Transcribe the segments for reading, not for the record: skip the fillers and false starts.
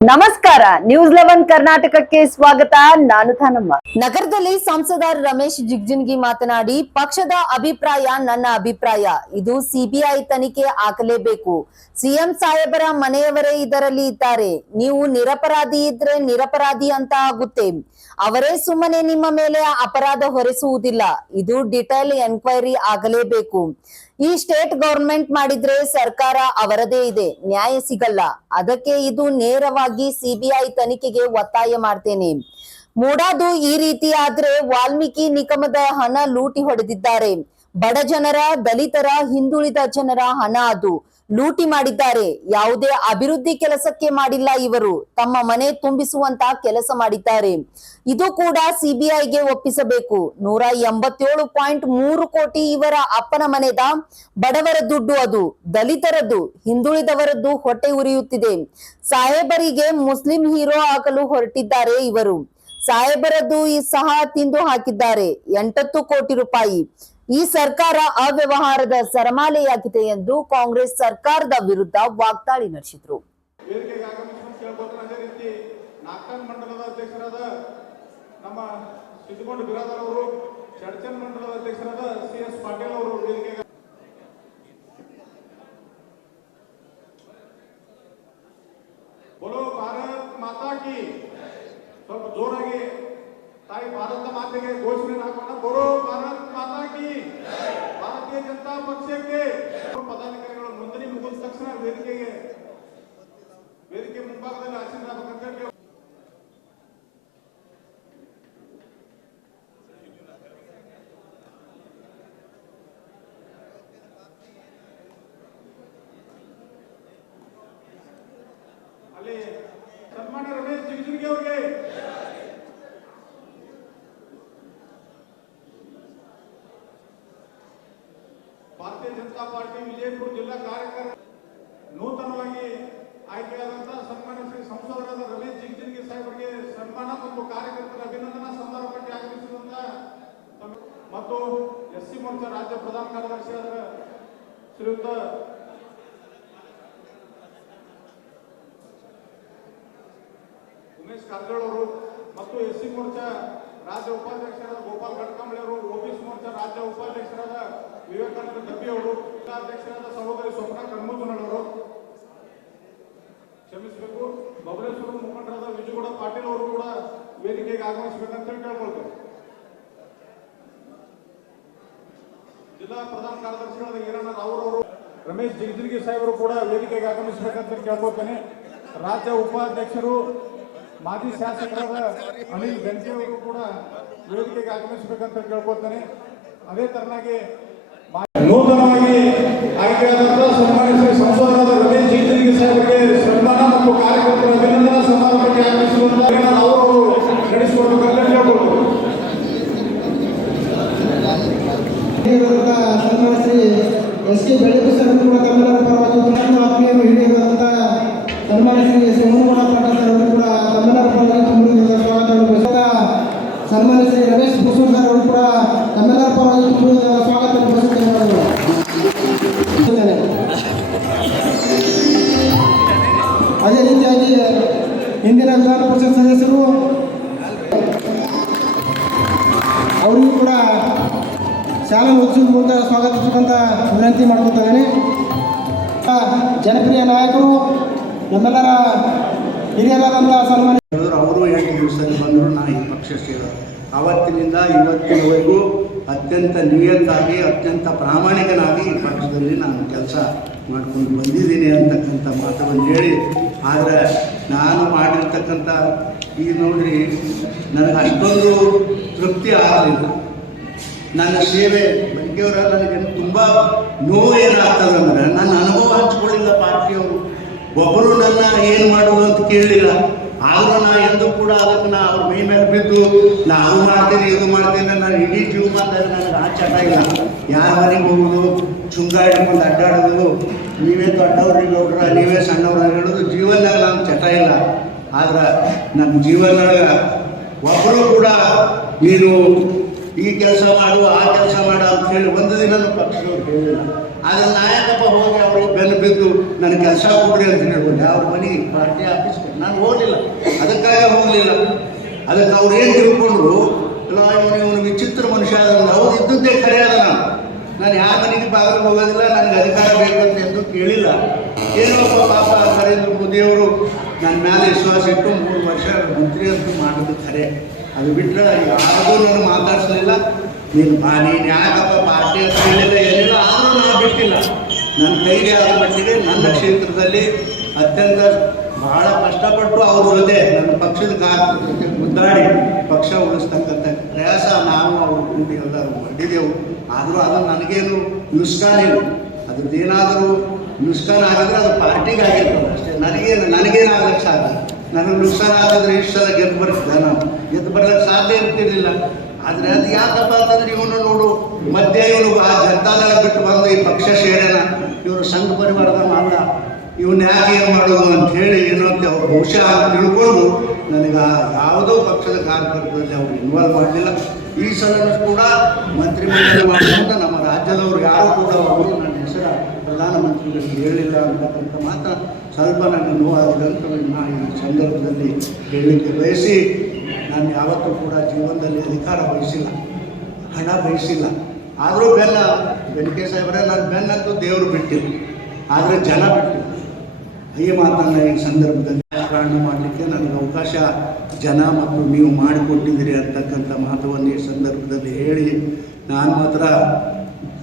ನಮಸ್ಕಾರ ನ್ಯೂಸ್ 11 ಕರ್ನಾಟಕಕ್ಕೆ ಸ್ವಾಗತ. ನಾನು ಥಾನಮ್ಮ. ನಗರದಲ್ಲಿ ಸಂಸದ ರಮೇಶ್ ಜಿಗಜಿಣಗಿ ಮಾತನಾಡಿ, ಪಕ್ಷದ ಅಭಿಪ್ರಾಯ ನನ್ನ ಅಭಿಪ್ರಾಯ, ಇದು ಸಿಬಿಐ ತನಿಖೆ ಆಗಲೇಬೇಕು. ಸಿಎಂ ಸಾಹೇಬರ ಮನೆಯವರೇ ಇದರಲ್ಲಿ ಇದ್ದಾರೆ. ನೀವು ನಿರಪರಾಧಿ ಇದ್ರೆ ನಿರಪರಾಧಿ ಅಂತ ಆಗುತ್ತೆ. ಅವರೇ ಸುಮ್ಮನೆ ನಿಮ್ಮ ಮೇಲೆ ಅಪರಾಧ ಹೊರಿಸುವುದಿಲ್ಲ. ಇದು ಡಿಟೇಲ್ ಎನ್ಕ್ವೈರಿ ಆಗಲೇಬೇಕು. ಈ ಸ್ಟೇಟ್ ಗವರ್ಮೆಂಟ್ ಮಾಡಿದ್ರೆ ಸರ್ಕಾರ ಅವರದೇ ಇದೆ, ನ್ಯಾಯ ಸಿಗಲ್ಲ. ಅದಕ್ಕೆ ಇದು ನೇರವಾಗಿ ಸಿಬಿಐ ತನಿಖೆಗೆ ಒತ್ತಾಯ ಮಾಡ್ತೇನೆ. ಮೂಡಾದು ಈ ರೀತಿ ಆದ್ರೆ ವಾಲ್ಮೀಕಿ ನಿಗಮದ ಹಣ ಲೂಟಿ ಹೊಡೆದಿದ್ದಾರೆ. ಬಡ ಜನರ, ದಲಿತರ, ಹಿಂದುಳಿದ ಜನರ ಹಣ ಅದು ಲೂಟಿ ಮಾಡಿದ್ದಾರೆ. ಯಾವುದೇ ಅಭಿವೃದ್ಧಿ ಕೆಲಸಕ್ಕೆ ಮಾಡಿಲ್ಲ. ಇವರು ತಮ್ಮ ಮನೆ ತುಂಬಿಸುವಂತ ಕೆಲಸ ಮಾಡಿದ್ದಾರೆ. ಇದು ಕೂಡ ಸಿಬಿಐಗೆ ಒಪ್ಪಿಸಬೇಕು. 187.3 ಕೋಟಿ ಇವರ ಅಪ್ಪನ ಮನೆದ ಬಡವರ ದುಡ್ಡು, ಅದು ದಲಿತರದ್ದು, ಹಿಂದುಳಿದವರದ್ದು ಹೊಟ್ಟೆ ಉರಿಯುತ್ತಿದೆ. ಸಾಹೇಬರಿಗೆ ಮುಸ್ಲಿಂ ಹೀರೋ ಹಾಕಲು ಹೊರಟಿದ್ದಾರೆ ಇವರು. ಸಾಹೇಬರದ್ದು ಈ ಸಹ ತಿಂದು ಹಾಕಿದ್ದಾರೆ 8 ಕೋಟಿ ರೂಪಾಯಿ. ಈ ಸರ್ಕಾರ ಅವ್ಯವಹಾರದ ಸರಮಾಲೆಯಾಗಿದೆ ಎಂದು ಕಾಂಗ್ರೆಸ್ ಸರ್ಕಾರದ ವಿರುದ್ಧ ವಾಗ್ದಾಳಿ ನಡೆಸಿದ್ರು. ಮಂಡಲದ ಅಧ್ಯಕ್ಷರಾದ ನಮ್ಮ ಸಿದ್ದಗೊಂಡ ಬಿರಾದರ್ ಅವರು, ಚಡ್ಚನ್ ಮಂಡಲದ ಅಧ್ಯಕ್ಷರಾದ ಸಿ.ಎಸ್. ಪಾಟೀಲ್ ಅವರು ವೇದಿಕೆಗೆ ಬೋಲೋ ಭಾರತ್ ಮಾತಾ ಕಿ. ಸ್ವಲ್ಪ ಜೋರಾಗಿ ತಾಯಿ ಭಾರತ ಮಾತೆಗೆ ಘೋಷಣೆ ಹಾಕೋಣ. ಬೋಲೋ ಭಾರತ್ ಮಾತಾ ಕಿ. ಭಾರತೀಯ ಜನತಾ ಪಕ್ಷಕ್ಕೆ ಪದಾಧಿಕಾರಿಗಳು ನೋಂದಣಿ ಮುಗಿದ ತಕ್ಷಣ ವೇದಿಕೆ ಮುಂಭಾಗದಲ್ಲಿ ಆಶೀರ್ವಾದಬೇಕಂತ ಹೇಳಿ ಅಲ್ಲಿ ಸನ್ಮಾನ್ಯ ರಮೇಶ್ ಜಿಗಜಿಣಗಿ ಅವರಿಗೆ ಭಾರತೀಯ ಜನತಾ ಪಾರ್ಟಿ ವಿಜಯಪುರ ಜಿಲ್ಲಾ ಕಾರ್ಯಕರ್ತ ನೂತನವಾಗಿ ಆಯ್ಕೆಯಾದಂತಹ ಸನ್ಮಾನ್ಯ ಶ್ರೀ ಸಂಸದರಾದ ರಮೇಶ್ ಜಿಗಜಿಣಗಿ ಸಾಹೇಬರಿಗೆ ಸನ್ಮಾನ ಮತ್ತು ಕಾರ್ಯಕರ್ತರ ಅಭಿನಂದನಾ ಸಮಾರಂಭಕ್ಕೆ ಆಗಮಿಸಿದಂತಹ ಮತ್ತು ಎಸ್ಸಿ ಮೋರ್ಚಾ ರಾಜ್ಯ ಪ್ರಧಾನ ಕಾರ್ಯದರ್ಶಿಯಾದ ಶ್ರೀಯುತ ಉಮೇಶ್ ಕಾರಜೋಳ ಅವರು ಮತ್ತು ಎಸ್ಸಿ ಮೋರ್ಚಾ ರಾಜ್ಯ ಉಪಾಧ್ಯಕ್ಷರಾದ ಗೋಪಾಲ್ ಗಡ್ಕಂಬಳಿ ಅವರು, ಓಬಿಸಿ ಮೋರ್ಚಾ ರಾಜ್ಯ ಉಪಾಧ್ಯಕ್ಷರಾದ ವಿವೇಕಾನಂದ ದಬ್ಬಿ ಅವರು, ಜಿಲ್ಲಾಧ್ಯಕ್ಷರಾದ ಸಹೋದರಿ ಸ್ವಪ್ನ ಕಣ್ಮುಜನಳ್ ಅವರು, ಕ್ಷಮಿಸಬೇಕು, ಬಬಲೇಶ್ವರ ಮುಖಂಡರಾದ ವಿಜಯಗೌಡ ಪಾಟೀಲ್ ಅವರು ಕೂಡ ವೇದಿಕೆಗೆ ಆಗಮಿಸಬೇಕಂತ ಕೇಳ್ಕೊಳ್ತೇವೆ. ಜಿಲ್ಲಾ ಪ್ರಧಾನ ಕಾರ್ಯದರ್ಶಿಗಳಾದ ಈರಣ್ಣ ರಾವ್ ಅವರು, ರಮೇಶ್ ಜಿಗಜಿಣಗಿ ಸಾಹೇಬರು ಕೂಡ ವೇದಿಕೆಗೆ ಆಗಮಿಸಬೇಕಂತ ಕೇಳ್ಕೊಳ್ತೇನೆ. ರಾಜ್ಯ ಉಪಾಧ್ಯಕ್ಷರು ಮಾಜಿ ಶಾಸಕರಾದ ಅನಿಲ್ ಗಂಜೆ ಅವರು ಕೂಡ ವೇದಿಕೆಗೆ ಆಗಮಿಸಬೇಕಂತ ಕೇಳ್ಕೊಳ್ತೇನೆ. ಅದೇ ತರನಾಗಿ ನೂತನವಾಗಿ ಆಯ್ಕೆಯಾದಂತಹ ಸನ್ಮಾನ್ಯ ಶ್ರೀ ಸಂಸದರಾದ ರಮೇಶ್ ಜಿಗಜಿಣಗಿ ಸಾಹೇಬರಿಗೆ ಸನ್ಮಾನ ಮತ್ತು ಕಾರ್ಯಕರ್ತರ ಅಭಿನಂದನಾ ಸಮಾರಂಭಕ್ಕೆ ಆಗಮಿಸುವಂತಹ ಅವರು ನಡೆಸಿಕೊಡಬೇಕಂತ ಕೇಳ್ಕೊಳ್ಬೋದು. ಸನ್ಮಾನ್ಯ ಶ್ರೀ ಎಸ್.ಕೆ. ಬೆಳಕು ಸರ್ ಕೂಡ ತಮ್ಮೆಲ್ಲರ ಪರವಾಗಿ ಆತ್ಮೀಯರು ಹಿಡಿಯುವಂತಹ ಸನ್ಮಾನ್ಯ ಶ್ರೀ ಶಿವನಗೌಡ ಪಾಟೀಲ್ ಸರ್ ಅವರು ಕೂಡ ತಮ್ಮೆಲ್ಲರ ಪರವಾಗಿ ತುಂಬುವುದರಿಂದ ಸ್ವಾಗತ. ಸನ್ಮಾನ್ಯ ಶ್ರೀ ರಮೇಶ್ ಬಸೂರ್ ಸರ್ ಅವರು ಕೂಡ ತಮ್ಮೆಲ್ಲರ ಪರವಾಗಿ ತುಂಬುವುದರಿಂದ ಸ್ವಾಗತ ಬಯಸುತ್ತೇನೆ. ಅದೇ ರೀತಿಯಾಗಿ ಹಿಂದಿನ ವಿಧಾನ ಪರಿಷತ್ ಸದಸ್ಯರು ಅವರಿಗೂ ಕೂಡ ಶಾಲಾ ಉತ್ಸವದ ಮೂಲಕ ಸ್ವಾಗತಿಸಬೇಕಂತ ವಿನಂತಿ ಮಾಡ್ಕೊತಿದ್ದೇನೆ. ಜನಪ್ರಿಯ ನಾಯಕರು, ನಮ್ಮೆಲ್ಲರ ಹಿರಿಯರಾದಂಥ ಸನ್ಮಾನ್ಯ ಅವರು 8 ದಿವಸದಲ್ಲಿ ಬಂದರು. ನಾನು ಈ ಪಕ್ಷ ಸೇರೋದು ಆವತ್ತಿನಿಂದ ಇವತ್ತಿನವರೆಗೂ ಅತ್ಯಂತ ನಿಯತ್ತಾಗಿ, ಅತ್ಯಂತ ಪ್ರಾಮಾಣಿಕನಾಗಿ ಈ ಪಕ್ಷದಲ್ಲಿ ನಾನು ಕೆಲಸ ಮಾಡ್ಕೊಂಡು ಬಂದಿದ್ದೀನಿ ಅಂತಕ್ಕಂಥ ಮಾತನ್ನು ಹೇಳಿ, ಆದರೆ ನಾನು ಮಾಡಿರ್ತಕ್ಕಂಥ ಈಗ ನೋಡ್ರಿ ನನಗೆ ಅಷ್ಟೊಂದು ತೃಪ್ತಿ ಆಗಲಿಲ್ಲ. ನನ್ನ ಸೇವೆ ಬಗ್ಗೆಯವರ ನನಗೆ ತುಂಬ ನೋವು ಏನಾಗ್ತದಂದ್ರೆ, ನನ್ನ ಅನುಭವ ಹಂಚ್ಕೊಳ್ಳಿಲ್ಲ ಪಾರ್ಟಿಯವರು. ಒಬ್ಬರು ನನ್ನ ಏನು ಮಾಡೋದು ಅಂತ ಕೇಳಲಿಲ್ಲ. ಆದರೂ ನಾನು ಎಂದೂ ಕೂಡ ಅದಕ್ಕೆ ಅವ್ರ ಮೈ ಮೇಲೆ ಬಿದ್ದು ನಾನು ಮಾಡ್ತೀನಿ ಇದು ಮಾಡ್ತೀನಿ. ನಾನು ಇಡೀ ಜೀವಮಾನದಲ್ಲಿ ನನಗೆ ಆ ಚಟ ಇಲ್ಲ. ಯಾರ ಮನೆಗೆ ಹೋಗೋದು, ಚುಂಗ ಹಿಡ್ಕೊಂಡು ಅಡ್ಡಾಡೋದು, ನೀವೇ ದೊಡ್ಡವ್ರಿಗೆ ನೋಡ್ರ, ನೀವೇ ಸಣ್ಣವ್ರ ಹೇಳೋದು ಜೀವನದಾಗ ನನ್ನ ಚಟ ಇಲ್ಲ. ಆದ್ರೆ ನಮ್ಮ ಜೀವನದೊಳಗೆ ಒಬ್ಬರು ಕೂಡ ನೀನು ಈ ಕೆಲಸ ಮಾಡು, ಆ ಕೆಲಸ ಮಾಡು ಅಂತ ಹೇಳಿ ಒಂದು ದಿನ ಪಕ್ಷದವ್ರು ಹೇಳಿಲ್ಲ. ಆದರೆ ನಾಯಕಪ್ಪ ಹೋಗಿ ಅವ್ರಿಗೆ ಬೆನ್ನು ಬಿದ್ದು ನನ್ನ ಕೆಲಸ ಕೊಡ್ರಿ ಅಂತ ಹೇಳ್ಬೋದು ಅವ್ರ ಮನೆಗೆ ಪಾರ್ಟಿ ಆಫೀಸ್ಗೆ ನಾನು ಹೋಗಲಿಲ್ಲ, ಅದಕ್ಕಾಗಿ ಹೋಗಲಿಲ್ಲ. ಅದಕ್ಕೆ ಅವ್ರು ಏನು ತಿಳ್ಕೊಂಡ್ರು, ಇಲ್ಲ ಇವನು ವಿಚಿತ್ರ ಮನುಷ್ಯ ಅದನ್ನು ಅವ್ರು ಇದ್ದದ್ದೇ ಖರೆ ಅದ. ನಾನು ಯಾರ ಮನೆಗೆ ಬಾಗಿಲು ಹೋಗೋದಿಲ್ಲ, ನನಗೆ ಅಧಿಕಾರ ಬೇಕಂತ ಎಂದು ಕೇಳಿಲ್ಲ. ಏನೋ ಪಾಪ ನರೇಂದ್ರ ಮೋದಿಯವರು ನನ್ನ ಮೇಲೆ ವಿಶ್ವಾಸ ಇಟ್ಟು 3 ವರ್ಷ ಮಂತ್ರಿ ಅಂತ ಮಾಡೋದು ಖರೆ. ಅದು ಬಿಟ್ಟರೆ ಯಾರಿಗೂ ನಾನು ಮಾತಾಡಿಸಲಿಲ್ಲ. ನೀನು ಯಾಕಪ್ಪ ಪಾರ್ಟಿ ಅಂತ ಹೇಳಿಲ್ಲ, ಏನಿಲ್ಲ, ಆದರೂ ನಾನು ಬಿಟ್ಟಿಲ್ಲ. ನನ್ನ ಕೈಗೆ ಆದ ಮಟ್ಟಿಗೆ ನನ್ನ ಕ್ಷೇತ್ರದಲ್ಲಿ ಅತ್ಯಂತ ಬಹಳ ಕಷ್ಟಪಟ್ಟು ಅವ್ರ ಜೊತೆ ನನ್ನ ಪಕ್ಷದ ಜೊತೆ ಮುದ್ದಾಡಿ ಪಕ್ಷ ಉಳಿಸ್ತಕ್ಕಂಥ ಪ್ರಯಾಸ ನಾವು ಅವ್ರು ಕೂಡಿ ಎಲ್ಲರೂ ಮಾಡಿದೆವು. ಆದರೂ ಅದು ನನಗೇನು ನುಸ್ಕಾನಿಲ್ಲ. ಅದ್ರದ್ದೇನಾದರೂ ನುಸ್ಕಾನ್ ಆಗಿದ್ರೆ ಅದು ಪಾರ್ಟಿಗೆ ಆಗಿರ್ತದೆ ಅಷ್ಟೇ. ನನಗೇನಾಗಲಿಕ್ಕೆ ಸಾಧ್ಯ. ನನಗೆ ನುಸ್ಕಾನ್ ಆಗಿದ್ರೆ ಇಷ್ಟು ಸಲ ಗೆದ್ದು ಬರ್ತಿದ್ದೆ, ನಾನು ಗೆದ್ದು ಬರ್ಲಿಕ್ಕೆ ಸಾಧ್ಯ ಇರ್ತಿರಲಿಲ್ಲ. ಆದರೆ ಅದು ಯಾಕಪ್ಪ ಅಂತಂದ್ರೆ ಇವನು ನೋಡು, ಮಧ್ಯೆ ಇವನು ಆ ಜನತಾದಳ ಬಿಟ್ಟು ಬಂದು ಈ ಪಕ್ಷ ಸೇರ್ಯಾನ, ಇವರು ಸಂಘ ಪರಿವಾರದ ಅಲ್ಲ, ಇವನ್ನ ಯಾಕೆ ಏನು ಮಾಡೋದು ಅಂತ ಹೇಳಿ ಏನು ಅಂತ ಅವ್ರು ಬಹುಶಃ ತಿಳ್ಕೊಂಡು ನನಗೆ ಯಾವುದೋ ಪಕ್ಷದ ಕಾರ್ಯಕರ್ತರಲ್ಲಿ ಅವರು ಇನ್ವಾಲ್ವ್ ಮಾಡಲಿಲ್ಲ. ಈ ಸಲನೂ ಕೂಡ ಮಂತ್ರಿಮಂಡಲ ಮಾಡಿಕೊಂಡು ನಮ್ಮ ರಾಜ್ಯದವರು ಯಾರು ಕೂಡ ಅವರು ನನ್ನ ಹೆಸರು ಪ್ರಧಾನಮಂತ್ರಿಗಳಿಗೆ ಹೇಳಿಲ್ಲ ಅಂತಕ್ಕಂಥ ಮಾತ್ರ ಸ್ವಲ್ಪ ನನಗೆ ನೋವಾಗಿದೆ ಅಂತ ನಾನು ಈ ಸಂದರ್ಭದಲ್ಲಿ ಹೇಳಲಿಕ್ಕೆ ಬಯಸಿ, ನಾನು ಯಾವತ್ತೂ ಕೂಡ ಜೀವನದಲ್ಲಿ ಅಧಿಕಾರ ಬಯಸಿಲ್ಲ, ಹಣ ಬಯಸಿಲ್ಲ. ಆದರೂ ಬೆನಕೆ ಸಾಹೇಬ್ರೆ, ನಾನು ಬೆನ್ನಂತೂ ದೇವರು ಬಿಟ್ಟಿಲ್ಲ, ಆದರೆ ಜನ ಬಿಟ್ಟಿಲ್ಲ. ಈ ಮಾತನ್ನು ಈ ಸಂದರ್ಭದಲ್ಲಿ ಕಾರಣ ಮಾಡಲಿಕ್ಕೆ ನನಗೆ ಅವಕಾಶ ಜನ ಮತ್ತು ನೀವು ಮಾಡಿಕೊಟ್ಟಿದ್ದೀರಿ ಅಂತಕ್ಕಂಥ ಮಾತನ್ನು ಈ ಸಂದರ್ಭದಲ್ಲಿ ಹೇಳಿ, ನಾನು ಮಾತ್ರ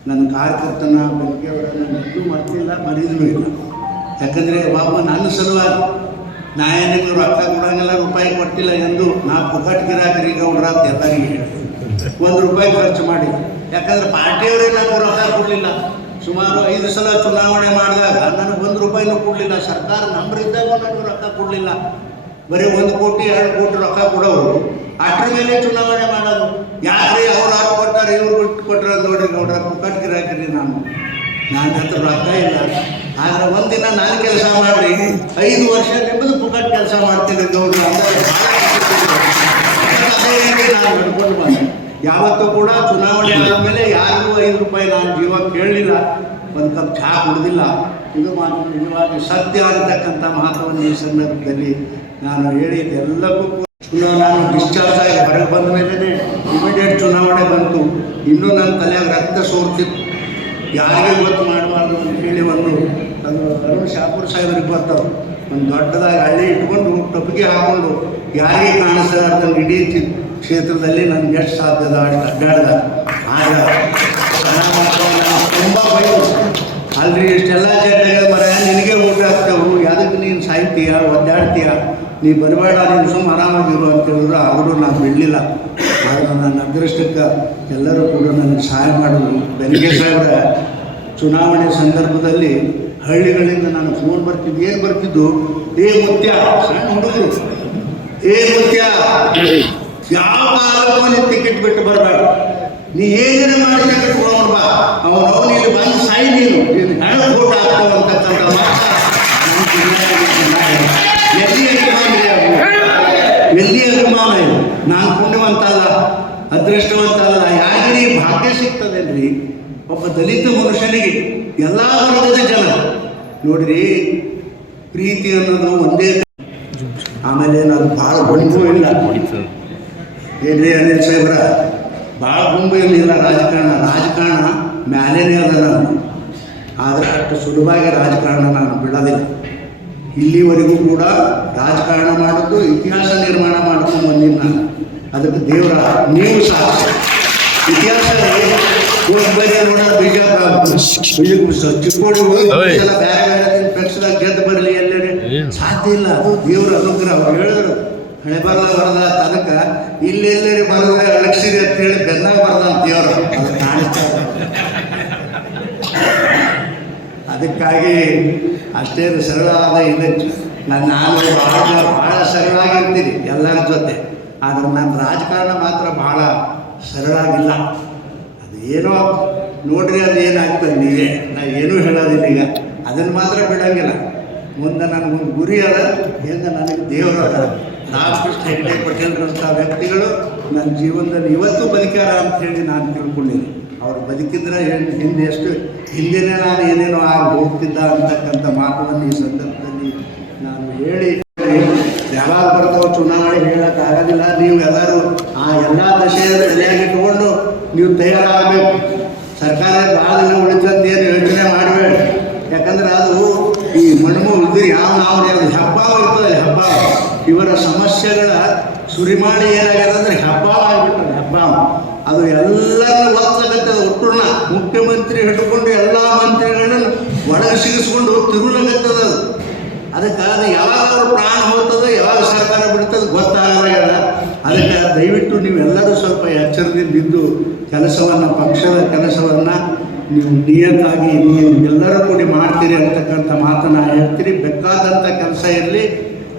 ನನ್ನ ಕಾರ್ಯಕರ್ತನ ಬೆನಕೆಯವರನ್ನು ನೆಟ್ಟು ಮಾಡ್ತಿಲ್ಲ, ಮರೀದೂ ಇಲ್ಲ. ಯಾಕಂದರೆ ಬಾಬಾ ನನ್ನ ಸಲುವಾಗಿ ನಾ ಏನಿದ್ರು ರೊಕ್ಕ ಕೊಡೋಂಗೆಲ್ಲ ರೂಪಾಯಿ ಕೊಟ್ಟಿಲ್ಲ ಎಂದು ನಾ ಪುಕಟ್ ಗಿರಾಕರಿ ಗೌಡ್ರ ಅಂತ ಎಲ್ಲರಿಗೆ ಹೇಳಿ ₹1 ಖರ್ಚು ಮಾಡಿಲ್ಲ. ಯಾಕಂದರೆ ಪಾರ್ಟಿಯವರೇ ನನಗೆ ರೊಕ್ಕ ಕೊಡಲಿಲ್ಲ. ಸುಮಾರು 5 ಸಲ ಚುನಾವಣೆ ಮಾಡಿದಾಗ ನನಗೆ ₹1 ಕೊಡಲಿಲ್ಲ. ಸರ್ಕಾರ ನಂಬರಿದ್ದಾಗ ನನಗೆ ರೊಕ್ಕ ಕೊಡಲಿಲ್ಲ. ಬರೀ 1 ಕೋಟಿ 2 ಕೋಟಿ ರೊಕ್ಕ ಕೊಡೋರು ಅಷ್ಟರ ಮೇಲೆ ಚುನಾವಣೆ ಮಾಡೋದು. ಯಾಕ್ರಿ ಅವ್ರು ಹಾಕಿ ಕೊಟ್ಟಾರೆ ಇವ್ರು ಕೊಟ್ಟರೆ ನೋಡ್ರಿ ಗೌಡ್ರ, ಪುಕಟ್ ಗಿರಾಕರಿ ನಾನು ಹತ್ರ ರೊಕ್ಕ ಇಲ್ಲ. ಆದರೆ ಒಂದಿನ ನಾನು ಕೆಲಸ ಮಾಡ್ರಿ 5 ವರ್ಷ ನಿಮ್ಮದು ಪುಕಟ್ ಕೆಲಸ ಮಾಡ್ತೀನಿ ಗೌಡ್ರ ಅಂದರೆ ಅದೇ ರೀತಿ ನಾನು ನಡ್ಕೊಂಡು ಬಂದೆ. ಯಾವತ್ತೂ ಕೂಡ ಚುನಾವಣೆ ಆದಮೇಲೆ ಯಾರಿಗೂ ₹5 ನಾನು ಜೀವ ಕೇಳಲಿಲ್ಲ, ಒಂದು ಕಪ್ ಚಹಾ ಕುಡಿದಿಲ್ಲ. ಇದು ಮಾತು ನಿಜವಾಗಿ ಸತ್ಯ ಅಂತಕ್ಕಂಥ ಮಾತವನ್ನು ಈ ಸಂದರ್ಭದಲ್ಲಿ ನಾನು ಹೇಳಿದ್ದೆ. ಎಲ್ಲಕ್ಕೂ ನಾನು ಡಿಸ್ಚಾರ್ಜ್ ಆಗಿ ಹೊರಗೆ ಬಂದ ಮೇಲೆ ಇಮಿಡಿಯೇಟ್ ಚುನಾವಣೆ ಬಂತು. ಇನ್ನೂ ನನ್ನ ತಲೆಯಾಗ ರಕ್ತ ಸೋರ್ತಿತ್ತು. ಯಾರಿಗೆ ಗೊತ್ತು ಮಾಡಬಾರ್ದು ಅಂತ ಹೇಳಿ ಅದು ಅರುಣ್ ಶಾಪುರ್ ಸಾಹೇಬರಿಗೆ ಬರ್ತಾವೆ. ಒಂದು ದೊಡ್ಡದಾಗಿ ಹಳ್ಳಿ ಇಟ್ಕೊಂಡು ಟೊಪ್ಪಿಗೆ ಹಾಕ್ಕೊಂಡು ಯಾರಿಗೆ ಕಾಣಿಸ್ತಾ ಇಡೀ ಕ್ಷೇತ್ರದಲ್ಲಿ ನನಗೆ ಎಷ್ಟು ಸಾಧ್ಯದ ಅಷ್ಟು ಅಡ್ಡಾಡ್ದ. ಆಗ ತುಂಬ ಬೈದು, ಅಲ್ರಿ ಇಷ್ಟೆಲ್ಲ ಜನರಿಗೆ ಮರ ನಿನಗೆ ಊಟ ಆಗ್ತೇವು, ಯಾವುದಕ್ಕೆ ನೀನು ಸಾಯ್ತೀಯ, ಒದ್ದಾಡ್ತೀಯ, ನೀ ಬರಬೇಡ, ನೀನು ಸುಮ್ಮ ಆರಾಮಾಗಿರು ಅಂತ ಹೇಳಿದ್ರು. ಅವರು ನಾನು ಬಿಡಲಿಲ್ಲ. ಆದರೆ ನನ್ನ ಅದೃಷ್ಟಕ್ಕೆ ಎಲ್ಲರೂ ಕೂಡ ನನಗೆ ಸಹಾಯ ಮಾಡಿದ್ರು. ಬೆನಕೆ ಸಾಹೇಬ್ರ ಚುನಾವಣೆ ಸಂದರ್ಭದಲ್ಲಿ ಹಳ್ಳಿಗಳಿಂದ ನಾನು ಫೋನ್ ಬರ್ತಿದ್ದು, ಏನು ಬರ್ತಿದ್ದು, ಏ ಮುತ್ಯ, ಸಣ್ಣ ಹುಡುಗರು, ಏ ಮುತ್ಯ, ಯಾವ ಕಾಲಕ್ಕೂ ನೀನು ಟಿಕೆಟ್ ಬಿಟ್ಟು ಬರಬೇಡ, ನೀ ಏನೇನು ಮಾಡಿ ಟಿಕೆಟ್ ಕೊಡೋಣ ಬಾ, ಅವನು ಇಲ್ಲಿ ಬಂದು ಸಾಯಿ, ನೀನು ಹಣ ಓಟ್ ಹಾಕ್ತಾವ ಅಂತಕ್ಕಂಥ ಮಾತ್ರ ಎಲ್ಲಿ ಅಭಿಮಾನ ಇದು. ನಾನು ಪುಣ್ಯವಂತ ಅಲ್ಲ, ಅದೃಷ್ಟವಂತ ಅಲ್ಲ, ಯಾರಿಗೆ ಭಾಗ್ಯ ಸಿಗ್ತದೇನ್ರಿ? ಒಬ್ಬ ದಲಿತ ಮನುಷ್ಯನಿಗೆ ಎಲ್ಲ ವರ್ಗದ ಜನ ನೋಡ್ರಿ ಪ್ರೀತಿ ಅನ್ನೋದು ಒಂದೇ. ಆಮೇಲೆ ನಾನು ಭಾಳ ಗುಂಪು ಇಲ್ಲ ಏನ್ರಿ ಅನಿಲ್ ಸಾಹೇಬ್ರ, ಭಾಳ ಗುಂಪು ಏನಿಲ್ಲ. ರಾಜಕಾರಣ ಮ್ಯಾಲೇನೇ ಅದ ನಾನು. ಆದರೆ ಅಷ್ಟು ಸುಲಭವಾಗಿ ರಾಜಕಾರಣ ನಾನು ಬಿಡೋದಿಲ್ಲ. ಇಲ್ಲಿವರೆಗೂ ಕೂಡ ರಾಜಕಾರಣ ಮಾಡೋದು, ಇತಿಹಾಸ ನಿರ್ಮಾಣ ಮಾಡ್ಕೊಂಡು ಬಂದಿದ್ದು ನಾನು. ಅದಕ್ಕೆ ದೇವರ ನೀವು ಸಾಕ್ಷಿ. ಇತಿಹಾಸದಲ್ಲಿ ಚಿಕ್ಕೋಡಿ ಬೇರೆ ಬೇರೆ ಪಕ್ಷದಾಗ ಗೆದ್ದು ಬರಲಿ ಎಲ್ಲೇ ಸಾಧ್ಯ ಇಲ್ಲ. ಅದು ದೇವರ ಅನುಗ್ರಹ. ಅವ್ರು ಹೇಳಿದ್ರು ಹಣೆ ಬರದ ತನಕ ಇಲ್ಲೆಲ್ಲರಿ ಬರದ್ರೆ ಅಳಕ್ಷಿರಿ ಅಂತ ಹೇಳಿ ಬೆನ್ನಾಗ ಬರದ ದೇವರು ಅದು ಕಾಣಿಸ್ತಾರೆ. ಅದಕ್ಕಾಗಿ ಅಷ್ಟೇ ಸರಳವಾದ ಇದೆ. ನಾನು ಭಾಳ ಸರಳಾಗಿರ್ತೀನಿ ಎಲ್ಲರ ಜೊತೆ. ಆದರೆ ನನ್ನ ರಾಜಕಾರಣ ಮಾತ್ರ ಭಾಳ ಸರಳಾಗಿಲ್ಲ. ಅದು ಏನೋ ನೋಡ್ರಿ, ಅದು ಏನಾಗ್ತದೆ ನೀವೇ, ನಾನು ಏನೂ ಹೇಳೋದಿಲ್ಲ. ಈಗ ಅದನ್ನು ಮಾತ್ರ ಬಿಡೋಂಗಿಲ್ಲ. ಮುಂದೆ ನನಗೊಂದು ಗುರಿ ಅದ, ಹಿಂದೆ ನನಗೆ ದೇವರು ಅದ. ರಾಮಕೃಷ್ಣ ಹೆಗಡೆ ಪಟೇಲ್ರಂಥ ವ್ಯಕ್ತಿಗಳು ನನ್ನ ಜೀವನದಲ್ಲಿ ಇವತ್ತು ಬದುಕ್ಯಾರ ಅಂಥೇಳಿ ನಾನು ತಿಳ್ಕೊಂಡಿದ್ದೀನಿ. ಅವ್ರು ಬದುಕಿದ್ರೆ ಹಿಂದೆ ಎಷ್ಟು ಹಿಂದಿನೇ ನಾನು ಏನೇನೋ ಆಗಿ ಹೋಗ್ತಿದ್ದ ಅಂತಕ್ಕಂಥ ಮಾತನ್ನು ಈ ಸಂದರ್ಭದಲ್ಲಿ ನಾನು ಹೇಳಿ, ಯಾವಾಗ ಬರ್ತಾವೆ ಚುನಾವಣೆ ಹೇಳೋಕ್ಕಾಗೋದಿಲ್ಲ. ನೀವು ಎಲ್ಲರೂ ಆ ಎಲ್ಲ ದಶೆಯ ತಲೆಯಾಗಿಟ್ಕೊಂಡು ನೀವು ತಯಾರಾಗಬೇಕು. ಸರ್ಕಾರ ಭಾಳ ದಿನ ಉಳಿತಂತ ಏನು ಯೋಚನೆ ಮಾಡಬೇಡಿ. ಯಾಕಂದ್ರೆ ಅದು ಈ ಮಣ್ಣು ಉಳಿದ್ರಿ ನಾವು ಅದು ಹಬ್ಬ ಇರ್ತದೆ. ಹಬ್ಬ ಇವರ ಸಮಸ್ಯೆಗಳ ಸುರಿಮಾಡಿ ಏನಾಗ್ಯದ ಅಂದ್ರೆ ಹಬ್ಬ ಆಗಿಬಿಟ್ಟದೆ. ಹಬ್ಬ ಅದು ಎಲ್ಲರನ್ನು ಒತ್ತಲಗತ್ತದ. ಒಟ್ಟುನ ಮುಖ್ಯಮಂತ್ರಿ ಹಿಡ್ಕೊಂಡು ಎಲ್ಲ ಮಂತ್ರಿಗಳನ್ನು ಒಳಗೆ ಸಿಗಿಸ್ಕೊಂಡು ತಿರುಳಗತ್ತದ. ಅದಕ್ಕೆ ಅದು ಯಾವಾಗ ಅವ್ರ ಪ್ರಾಣ ಹೋಗ್ತದೆ, ಯಾವಾಗ ಸರ್ಕಾರ ಬಿಡ್ತದೆ ಗೊತ್ತಾಗಲ್ಲ. ಅದಕ್ಕೆ ದಯವಿಟ್ಟು ನೀವೆಲ್ಲರೂ ಸ್ವಲ್ಪ ಎಚ್ಚರದಿಂದಿದ್ದು ಕೆಲಸವನ್ನು, ಪಕ್ಷದ ಕೆಲಸವನ್ನು ನೀವು ನಿಯತ್ತಾಗಿ ನೀವು ಎಲ್ಲರೂ ಕೂಡಿ ಮಾಡ್ತೀರಿ ಅಂತಕ್ಕಂಥ ಮಾತನ್ನು ಹೇಳ್ತೀರಿ. ಬೇಕಾದಂಥ ಕೆಲಸ ಇರಲಿ.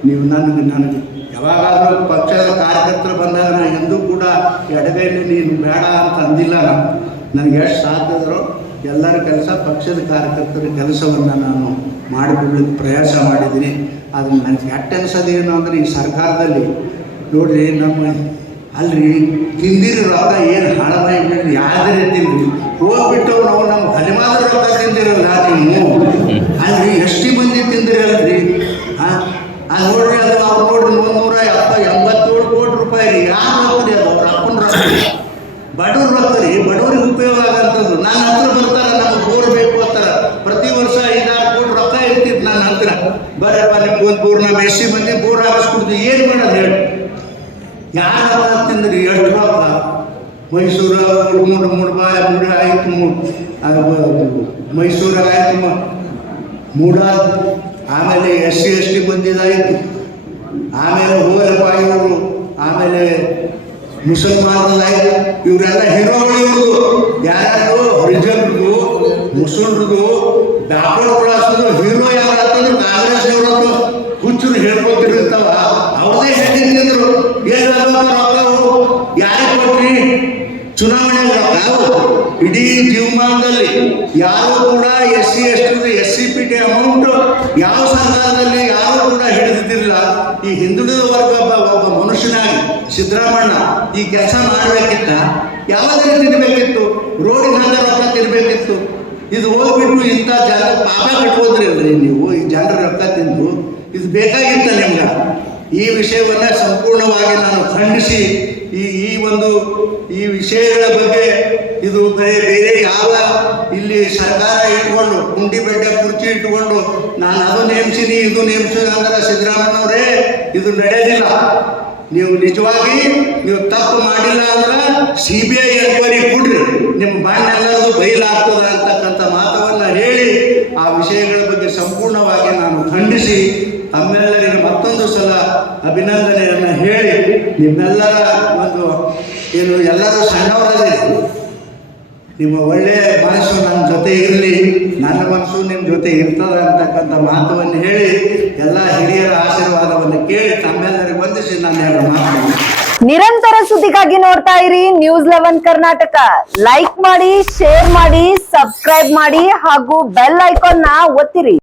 ನೀವು ನನಗೆ ಯಾವಾಗಾದರೂ ಪಕ್ಷದ ಕಾರ್ಯಕರ್ತರು ಬಂದಾಗ ನಾನು ಎಂದೂ ಕೂಡ ಎಡಗೈಲಿ ನೀನು ಬೇಡ ಅಂತ ಅಂದಿಲ್ಲ. ನನಗೆ ಎಷ್ಟು ಸಾಧ್ಯದರೋ ಎಲ್ಲರ ಕೆಲಸ, ಪಕ್ಷದ ಕಾರ್ಯಕರ್ತರ ಕೆಲಸವನ್ನು ನಾನು ಮಾಡಿಕೊಳ್ಳಿಕ್ಕೆ ಪ್ರಯಾಸ ಮಾಡಿದ್ದೀನಿ. ಅದನ್ನು ನನಗೆ ಕೆಟ್ಟ ಅನಿಸೋದೇನು ಅಂದರೆ ಈ ಸರ್ಕಾರದಲ್ಲಿ ನೋಡಿರಿ, ನಮ್ಮ ಅಲ್ರಿ ತಿಂದಿರಿ ರೊಕ್ಕ ಏನು ಹಳದಾಗಿ ಬಿಡ್ರಿ, ಯಾವ್ದೇ ತಿಂದ್ರಿ ಹೋಗ್ಬಿಟ್ಟು ನಾವು ನಮ್ಮ ಹಲಿಮಾದ ರೊಕ್ಕ ತಿಂದಿರಲ್ಲ ನೀವು. ಅಲ್ರಿ ಎಷ್ಟು ಮಂದಿ ತಿಂದಿರಲ್ರಿ. ಅದು ನೋಡ್ರಿ, ಅದು ಅವ್ರು ನೋಡ್ರಿ 187 ಕೋಟಿ ರೂಪಾಯಿ ರೀ. ಯಾರು ರೊಕ್ಕ ರೀ? ಅದು ಅವ್ರ ಅಪ್ಪನ ರೊಕ್ಕ, ಬಡವ್ರ ರೊಕ್ಕ ರೀ. ಬಡವ್ರಿಗೆ ಉಪಯೋಗ ಆಗಂಥದ್ದು. ನನ್ನ ಹತ್ರ ಬರ್ತಾರೆ, ನಮಗೆ ಬೋರ್ ಬೇಕು ಅಂತಾರೆ. ಪ್ರತಿ ವರ್ಷ 5-6 ಕೋಟಿ ರೊಕ್ಕ ಇರ್ತಿತ್ತು ನನ್ನ ಹತ್ರ. ಬರಪ್ಪ ನಿಮ್ಗೆ ಒಂದು ಬೋರ್, ನಾವು ಎಷ್ಟು ಮಂದಿ ಬೋರ್ ಹಾಕಿಸ್ಕೊಡ್ತೀವಿ, ಏನು ಮಾಡೋದು ಹೇಳಿ? ಯಾರು ರೊಕ್ಕ ತಿಂದ್ರಿ? ಎಷ್ಟು ರೊಕ್ಕ? ಮೈಸೂರು ಮುಡ್ಬಾಯ್ ಮುಡಿ ಆಯಿತು, ಮೈಸೂರಾಗ ಆಯಿತು, ಮೂಡಾದ, ಆಮೇಲೆ SC ಬಂದಿದ್ದಾಯಿತು, ಆಮೇಲೆ ಹೋಗಪ್ಪ ಇವರು, ಆಮೇಲೆ ಮುಸಲ್ಮಾನರಾಯ್ತು. ಇವರೆಲ್ಲ ಹೀರೋಗಳು. ಇವರು ಯಾರ್ಯಾರು ರಿಜರ್ವ್ದು, ಮುಸಲ್ರದು, ಡಾಕ್ಟರ್ ಕ್ಲಾಸ್ದು ಹೀರೋ ಯಾರು ಅಂತಂದ್ರೆ ಕಾಂಗ್ರೆಸ್ನವ್ರದ್ದು ಹುಚ್ಚರು ಹೇಳ್ಕೊತಿರ್ತಾವ. ಅವ್ರದೇ ಹೇಳ್ತಿದ್ರು ಏನು ರೊಕ್ಕ ಯಾರಿಗೆ ಕೊಟ್ರಿ? ಚುನಾವಣೆ ರೊಕ್ಕ. ಇಡೀ ಜೀವಮಾನದಲ್ಲಿ ಯಾರು ಕೂಡ SC SCPT ಅಮೌಂಟ್ ಯಾವ ಸರ್ಕಾರದಲ್ಲಿ ಯಾರು ಕೂಡ ಹಿಡಿದಿದ್ದಿಲ್ಲ. ಈ ಹಿಂದುಳಿದ ವರ್ಗ ಒಬ್ಬ ಮನುಷ್ಯನಾಗಿ ಸಿದ್ದರಾಮಣ್ಣ ಈ ಕೆಲಸ ಮಾಡಬೇಕಿತ್ತ, ಯಾವಾಗಲೂ ತಿನ್ನಬೇಕಿತ್ತು, ರೋಡಿಗೆ ಹಂಗ ರೊಕ್ಕ ತಿನ್ನಬೇಕಿತ್ತು. ಇದು ಹೋಗ್ಬಿಟ್ಟು ಇಂಥ ಜನ ಪಾಪ ಕಟ್ಕೋದ್ರಿ ನೀವು. ಈ ಜನರ ರೊಕ್ಕ ತಿಂದು ಇದು ಬೇಕಾಗಿತ್ತ ನಿಮ್ಗೆ? ಈ ವಿಷಯವನ್ನು ಸಂಪೂರ್ಣವಾಗಿ ನಾನು ಖಂಡಿಸಿ ಈ ವಿಷಯಗಳ ಬಗ್ಗೆ ಇದು ಬೇರೆ ಯಾವ ಇಲ್ಲಿ ಸರ್ಕಾರ ಇಟ್ಕೊಂಡು ಕುಂಡಿ ಬೆಡ್ಡೆ ಕುರ್ಚಿ ಇಟ್ಕೊಂಡು ನಾನು ಅದು ನೇಮಿಸಿನಿ ಇದು ನೇಮಿಸಿದ ಅಂದ್ರೆ ಸಿದ್ದರಾಮಯ್ಯನವರೇ ಇದು ನಡೆಯೋದಿಲ್ಲ. ನೀವು ನಿಜವಾಗಿ ನೀವು ತಪ್ಪು ಮಾಡಿಲ್ಲ ಅಂದ್ರೆ CBI ಎನ್ಕ್ವೈರಿ ಕೊಡ್ರಿ, ನಿಮ್ಮ ಬಾಣೆಲ್ಲರೂ ಬಯಲಾಗ್ತದ ಅಂತಕ್ಕಂಥ ಮಾತವನ್ನು ಹೇಳಿ ಆ ವಿಷಯಗಳ ಬಗ್ಗೆ ಸಂಪೂರ್ಣವಾಗಿ ನಾನು ಖಂಡಿಸಿ ತಮ್ಮೆಲ್ಲರಿಗೆ ಮತ್ತೊಂದು ಸಲ ಅಭಿನಂದನೆಯನ್ನು ಹೇಳಿ, ನಿಮ್ಮೆಲ್ಲರ ಒಂದು ಏನು ಎಲ್ಲರೂ ಸಣ್ಣವರಲ್ಲಿ ನಿಮ್ಮ ಒಳ್ಳೆಯ ಮನಸ್ಸು ನನ್ನ ಜೊತೆ ಇರಲಿ, ನನ್ನ ಮನಸ್ಸು ನಿಮ್ಮ ಜೊತೆ ಇರ್ತದೆ ಅಂತಕ್ಕಂಥ ಮಾತನ್ನು ಹೇಳಿ ಎಲ್ಲ ಹಿರಿಯರ ಆಶೀರ್ವಾದವನ್ನು ಕೇಳಿ ತಮ್ಮೆಲ್ಲರಿಗೆ ವಂದಿಸಿ ನಾನು ಎರಡು ಮಾತು. ನಿರಂತರ ಸುದ್ದಿಗಾಗಿ ನೋಡ್ತಾ ಇರಿ News 11 ಕರ್ನಾಟಕ. ಲೈಕ್ ಮಾಡಿ, ಶೇರ್ ಮಾಡಿ, ಸಬ್ಸ್ಕ್ರೈಬ್ ಮಾಡಿ ಹಾಗೂ ಬೆಲ್ ಐಕಾನ್ ನ ಒತ್ತಿರಿ.